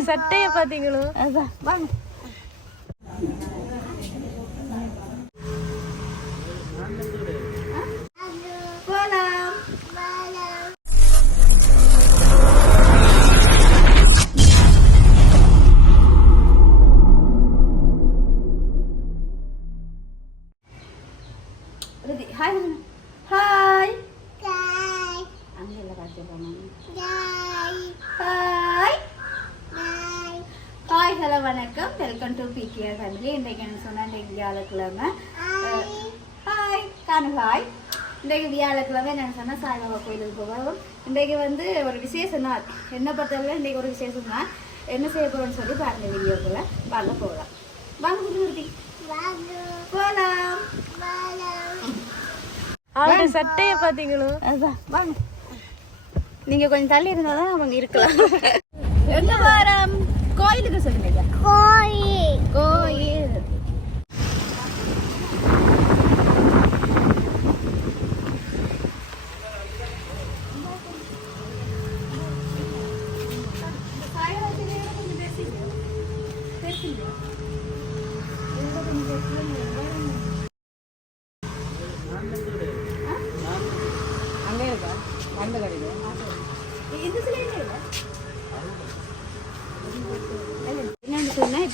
சட்டைய பாத்தீங்களோ? அதான். வாங்க. சாய்பாபா கோயிலுக்கு போவோம் இன்றைக்கு வந்து ஒரு விசேஷ நாள். என்ன பொறுத்தவரை இன்றைக்கு ஒரு விசேஷம் தான் என்ன செய்ய போகிறோம்னு சொல்லி பாருங்க வீடியோக்குள்ள. வாங்க போகலாம். வாங்க குருதி போகலாம் அவருடைய சட்டைய பாத்தீங்களோ அதான். வாங்க. நீங்க கொஞ்சம் தள்ளி இருந்தா தான் அவங்க இருக்கலாம். எங்க வாரம்? கோயிலுக்கு சொல்லுங்க கோயில். கோயில் அங்கே இருக்கா அந்த கடையில் இந்த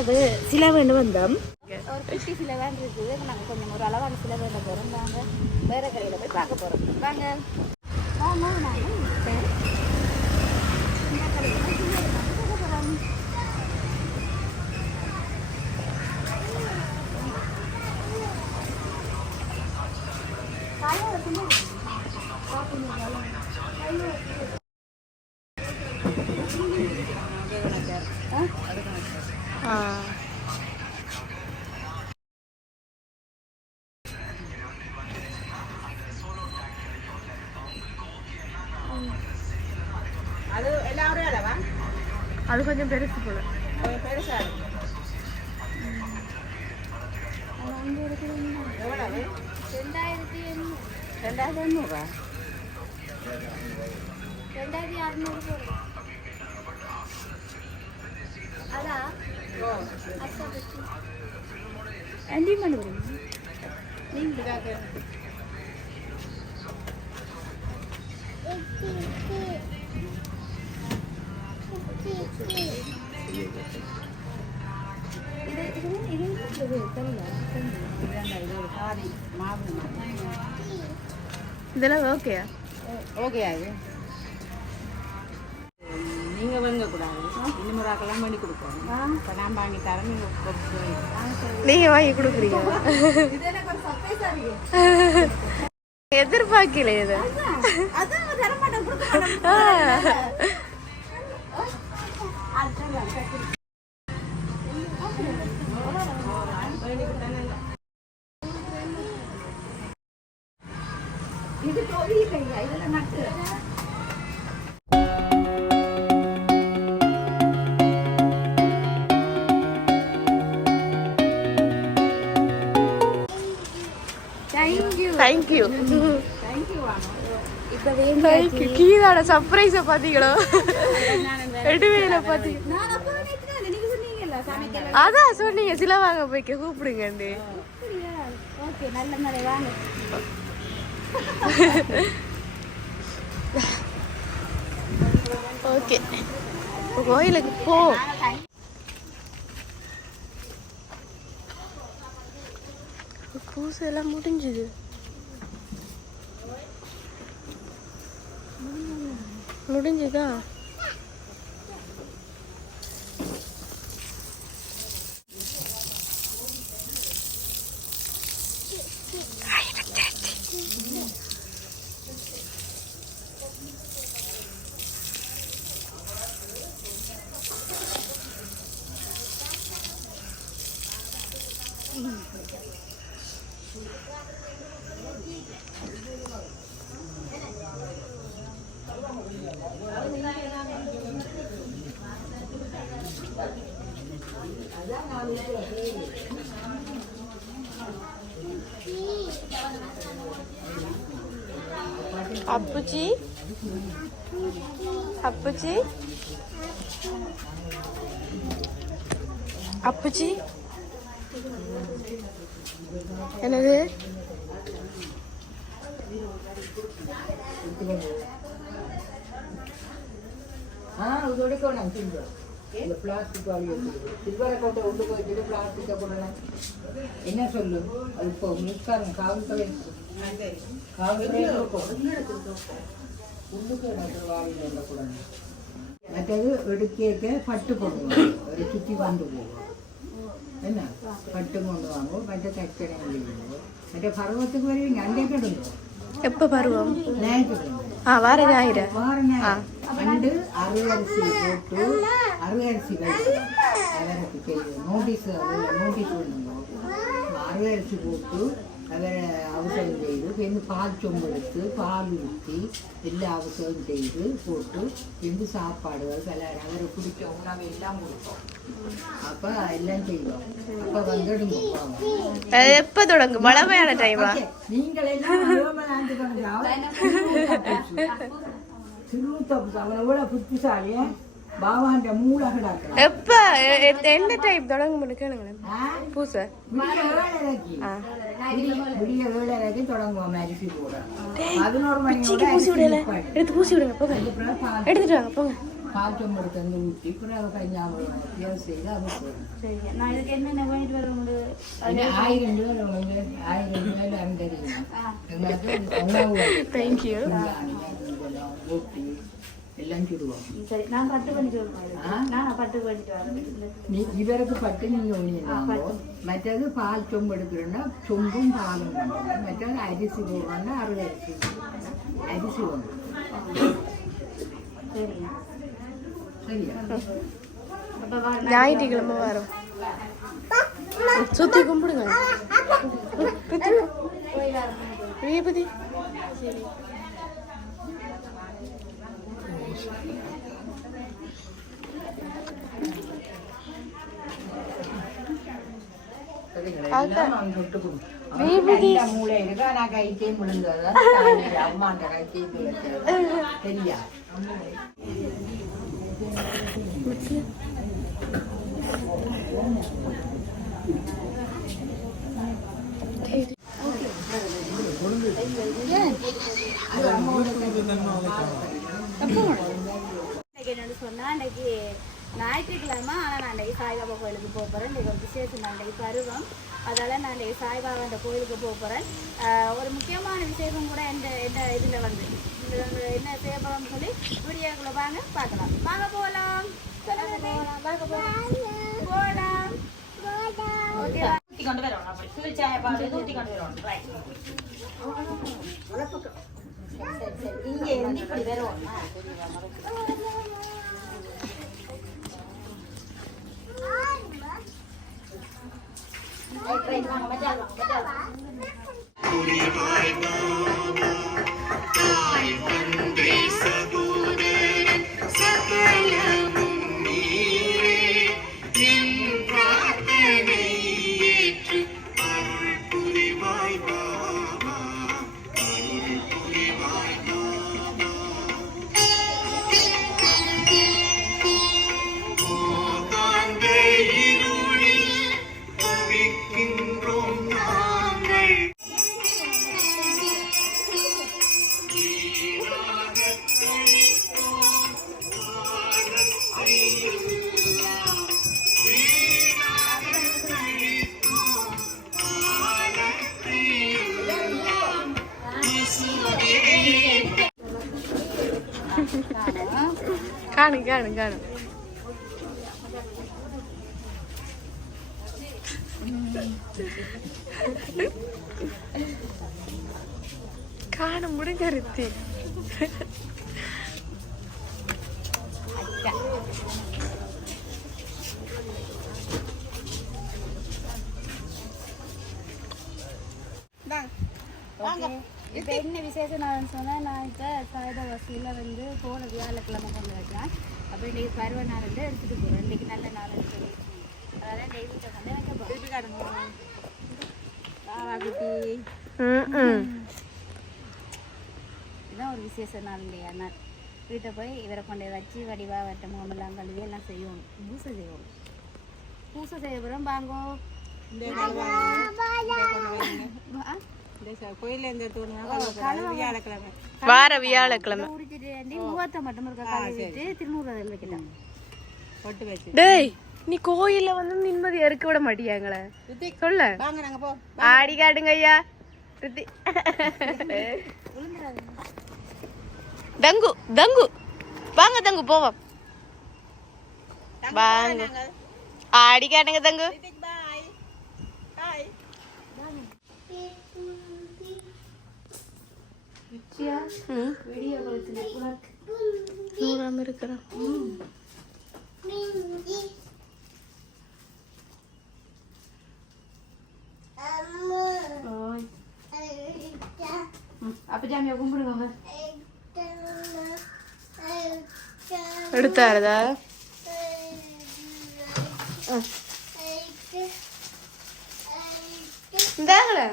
என்னன்னு சில வேண்டு வந்தோம். ஒரு குட்டி சில வேண்டு இருக்குது நாங்கள் கொஞ்சம் ஒரு அளவான சில வேண்ட போகிறோம் வாங்க வேற கடையில் போய் பார்க்க போகிறோம் வாங்க. நாங்கள் அது கொஞ்சம் பெருசு போல பெருசா இருக்கு. எவ்வளவு ரெண்டாயிரத்தி எண்ணூறு ரெண்டாயிரத்தி எண்ணூறுவா ரெண்டாயிரத்தி அறுநூறு போடுறோம் அதான் ஓ அண்டி பண்ணுறீங்க நீங்க இதெல்லாம் ஓகேயா ஓகே அது நீங்க வாங்க கூடாது இன்னும் பண்ணி கொடுப்போம். இப்போ நான் வாங்கி தரேன் நீங்க கொடுத்து நீங்க வாங்கி கொடுக்குறீங்க. இது எதிர்பார்க்கல இது. இது கோழி கையா இதெல்லாம் நட்டு தேங்க்யூ தேங்க்யூ கீதாட சர்ப்ரைஸ பாத்தீங்களோ எடுவேல பாத்தீங்க அதான் சொன்னீங்க சில வாங்க போய்க்க கூப்பிடுங்க ஓகே நல்ல வாங்க ஓகே கோயிலுக்கு போ. பூசை எல்லாம் முடிஞ்சுது. முடிஞ்சுதா? 아프지? 아프지? 아프지? 얘네들 아, 그 우리 거는 안 챙겨. இந்த பிளாஸ்டிக் வாங்கி வச்சுருக்கு சில்வரை கொண்டு கொண்டு போயிட்டு பிளாஸ்டிக்கை கொண்டு என்ன சொல்லு? அது இப்போ மின்சாரம் காவல்துறை காவல்துறை உள்ளுக்கு வாயில் வரக்கூடாது மற்றது எடுக்க பட்டு கொண்டு வாங்க ஒரு சுற்றி கொண்டு போவோம் என்ன? பட்டு கொண்டு வாங்க மற்ற கச்சனை முடியும் மற்ற பருவத்துக்கு வருவீங்க அங்கே கிடந்தோம் எப்போ பருவம்? ஞாயிற்றுக்கிழமை. ஆ வார ஞாயிறு. வாரணை அண்டு அருகரிசி போட்டு அருகரிசி வைக்கணும் அவருக்கு தெரியும். நோட்டீஸ் நோட்டீஸ் பண்ணுங்க அருகரிசி போட்டு. அவரை அவசரம் செய்து பின்பு பால் சொம்பு எடுத்து பால் ஊற்றி எல்லா அவசரம் செய்து போட்டு பின்பு சாப்பாடுகள் கலர் அவரை பிடிச்ச உணவு எல்லாம் கொடுப்போம் அப்போ எல்லாம் செய்வோம் அப்போ வந்துடுங்க அது எப்போ தொடங்கும்? மழமையான டைமா நீங்கள் எல்லாம் அவனை. விட புத்திசாலிய பாபாண்ட மூளை கிடக்கிறான் எப்போ? எ- எ- என்ன டைம் தொடங்கும் கேளுங்களேன். பூசை. விடிய ஆ. விடிய வேலைக்கு தொடங்குவோம் அரிசி போட. பதினோரு மணியோட பூசி விடல. எடுத்து பூசி விடுங்க போங்க. எடுத்துட்டு வாங்க போங்க. ஊற்றி பிறகு கஞ்சாமல் செய்து ஆயிரம் வந்து ஆயிரம் தேங்க்யூ எல்லாம் சுடுவோம் சரி நான் பட்டு பண்ணிட்டு வரேன் ஆ? நான் பட்டு பண்ணிட்டு வரேன் நீ இவருக்கு பட்டு நீங்க ஒண்ணினாங்க மற்றது பால் சொம்பு எடுக்கிறோன்னா சொம்பும் பாலும் கொண்டு மற்றது அரிசி போடுறோன்னா அறுவை அரிசி அரிசி ஒன்று சரிங்க சரியா அப்போ வா ஞாயிற்றுக்கிழமை வரோம் சுத்தி கும்பிடுங்க விபதி சரி எல்லாம் அவங்க விட்டு கொடு விபூதி. மூளை இருக்கு நான் கைத்தையும் விழுந்தது அம்மா அந்த கைத்தையும் விழுந்தது சரியா இன்னைக்கு என்னன்னு சொன்னா இன்னைக்கு ஞாயிற்றுக்கிழமை ஆனால் நான் இன்னைக்கு சாய்பாபா கோயிலுக்கு போக போகிறேன் இன்னைக்கு ஒரு விசேஷம் நான் இன்னைக்கு பருவம். அதால் நான் இன்னைக்கு சாய்பாபா அந்த கோயிலுக்கு போக போகிறேன் ஒரு முக்கியமான விசேஷம் கூட இந்த இந்த இதில் வந்து? என்ன செய்ய போகிறோம்னு சொல்லி வீடியோக்குள்ள வாங்க பார்க்கலாம். வாங்க போகலாம் போகலாம் வாங்க போகலாம் போகலாம் ஓகே கொண்டு வரணும் அப்படி. பாடு ஊற்றி கொண்டு வரணும் ரைட் இங்கே இருந்து இப்படி வரும். ไปไนั่งไม่ได้หรอกไม่ได้ காணும் காணும் காண முடிஞ்ச ரித்தி இப்போ என்ன விசேஷம் நான் சொன்னேன் நான் இப்போ சாயுத வசதியில் வந்து போன வியாழக்கிழமை கொண்டு வைக்கிறேன் அப்போ இன்றைக்கி பருவ நாள் வந்து எடுத்துகிட்டு போகிறேன் இன்றைக்கி நல்ல நாள்னு சொல்லி. அதனால் டெய்லிட்ட வந்து வைக்க போகிறேன் குட்டி. இதுதான் ஒரு விசேஷ நாள் இல்லையா? நான் வீட்டை போய் இவரை கொண்டு வச்சு வடிவா வட்ட முகமெல்லாம் கழுவி எல்லாம் செய்யணும் பூசை செய்யணும் பூசை செய்ய போகிறோம் வாங்கோ. இந்த வார வியாழக்கிழமை. டேய் நீ கோயில்ல வந்து நிம்மதியா இருக்க விட மாட்டியாங்களே சொல்ல. வாங்க நாங்க போ. ஆடி காட்டுங்க ஐயா. ரித்தி. தங்கு தங்கு. வாங்க தங்கு போவோம். வாங்க. ஆடி காட்டுங்க தங்கு பாய் பாய் ம் வீடியோ கொடுத்துல உனக்கு நூறாம இருக்கிறான் அப்போ ஜாமியா கும்பிடுவாங்க எடுத்தாருதா? இந்தாங்களே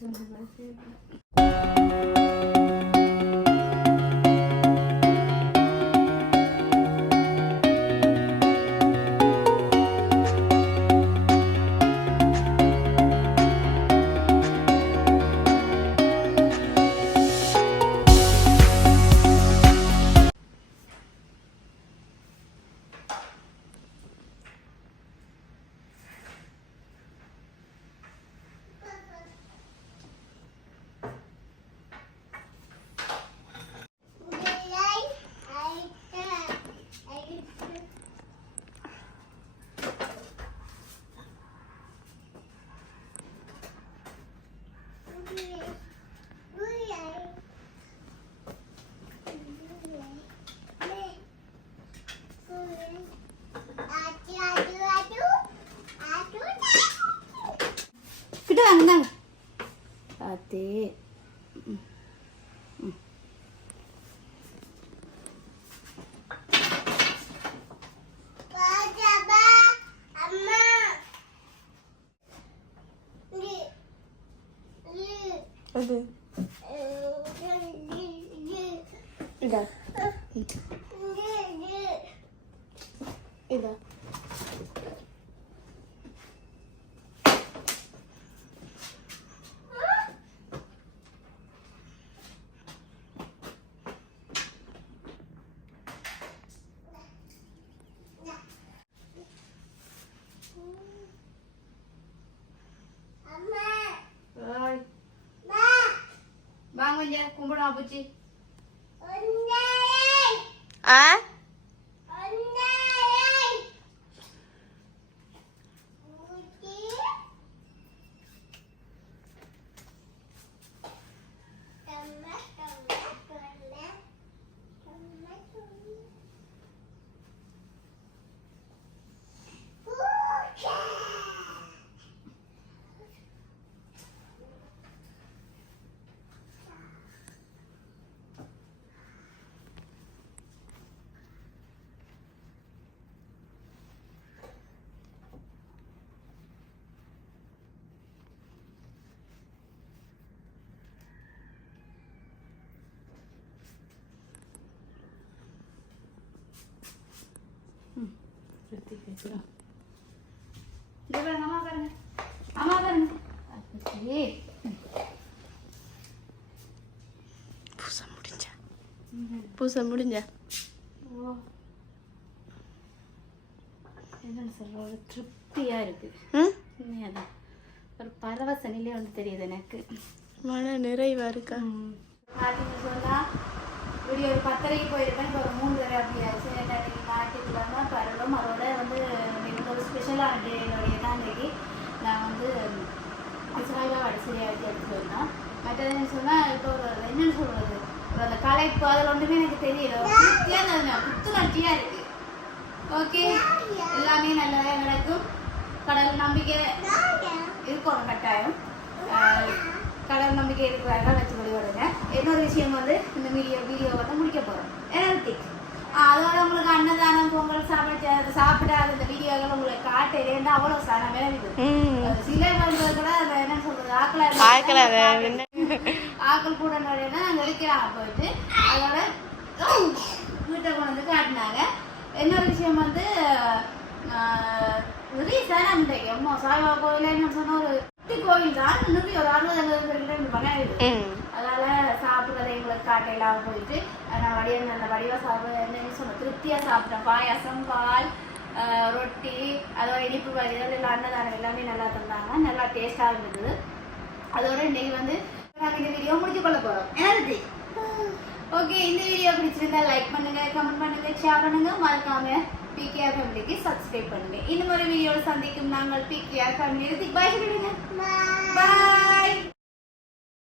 Sometimes I feel கிட்ட வாங்க பார்த்து அது இதா இதா ஓய் வாங்க கொஞ்சம் கும்பிடுவா ஆ இங்க பாருங்க அம்மா பாருங்க அம்மா பாருங்க அப்பச்சி பூசை முடிஞ்சா பூசை முடிஞ்சா ஓ என்னன்னு சொல்ற ஒரு திருப்தியா இருக்கு ம் உண்மையாதான் ஒரு பரவச நிலை வந்து தெரியுது எனக்கு மன நிறைவா இருக்கா பார்த்தீங்கன்னு இப்படி ஒரு பத்தரைக்கு போயிருக்கேன் இப்போ ஒரு மூணு தடவை அப்படி ஆச்சு நேற்று ஞாயிற்றுக்கிழமை பரவலும் அதோட வந்து எனக்கு ஒரு ஸ்பெஷலான டே என்னுடைய தான் இன்னைக்கு நான் வந்து இஸ்ராயலாக வடிசரியாக வச்சு எடுத்து மற்றது சொன்னால் இப்போ ஒரு என்னன்னு சொல்கிறது ஒரு அந்த கலைப்பு அதில் ஒன்றுமே எனக்கு தெரியல. புத்துணர்ச்சியாக இருக்குது ஓகே எல்லாமே நல்லதாக நடக்கும். கடவுள் நம்பிக்கை இருக்கணும் கட்டாயம். கடல் கடவுள் நம்பிக்கை இருக்கிறாங்க வச்சு வழிபடுங்க இன்னொரு விஷயம் வந்து இந்த வீடியோ வீடியோ வந்து முடிக்க போகிறோம் ஏன்னா அதோட உங்களுக்கு அன்னதானம் பொங்கல் சாப்பிட சாப்பிடாத இந்த வீடியோக்கள் உங்களுக்கு காட்டலேன்னா அவ்வளோ சாண விளைவிது சிலை வந்து கூட என்ன சொல்றது ஆக்கலா அது ஆக்கள் கூட அங்கே இருக்கிறாங்க போயிட்டு அதோட வீட்டை கொண்டு வந்து காட்டினாங்க. இன்னொரு விஷயம் வந்து ரீசன் அந்த அம்மா சாய்பா கோயில் என்ன சொன்ன ஒரு குட்டி கோயில் தான். இன்னும் ஒரு அறுபது அறுபது பேர்கிட்ட இந்த காட்டையெல்லாம் போயிட்டு நான் வடிவ நல்ல வடிவ சாப்பிட என்னன்னு சொன்ன திருப்தியாக சாப்பிட்டேன். பாயாசம் பால் ரொட்டி அதோட இனிப்பு எல்லாம் அன்னதானம் எல்லாமே நல்லா தந்தாங்க. நல்லா டேஸ்டாக இருந்தது. அதோட இன்னைக்கு வந்து நாங்கள் இந்த வீடியோ முடிச்சு கொள்ள போகிறோம் என்னது ஓகே இந்த வீடியோ பிடிச்சிருந்தா லைக் பண்ணுங்க கமெண்ட் பண்ணுங்க ஷேர் பண்ணுங்க. மறக்காம பிகேஆர் ஃபேமிலிக்கு சப்ஸ்கிரைப் பண்ணுங்க. இந்த மாதிரி வீடியோவில் சந்திக்கும் நாங்கள் பிகேஆர் ஃபேமிலி பாய் சொல்லுங்க பாய்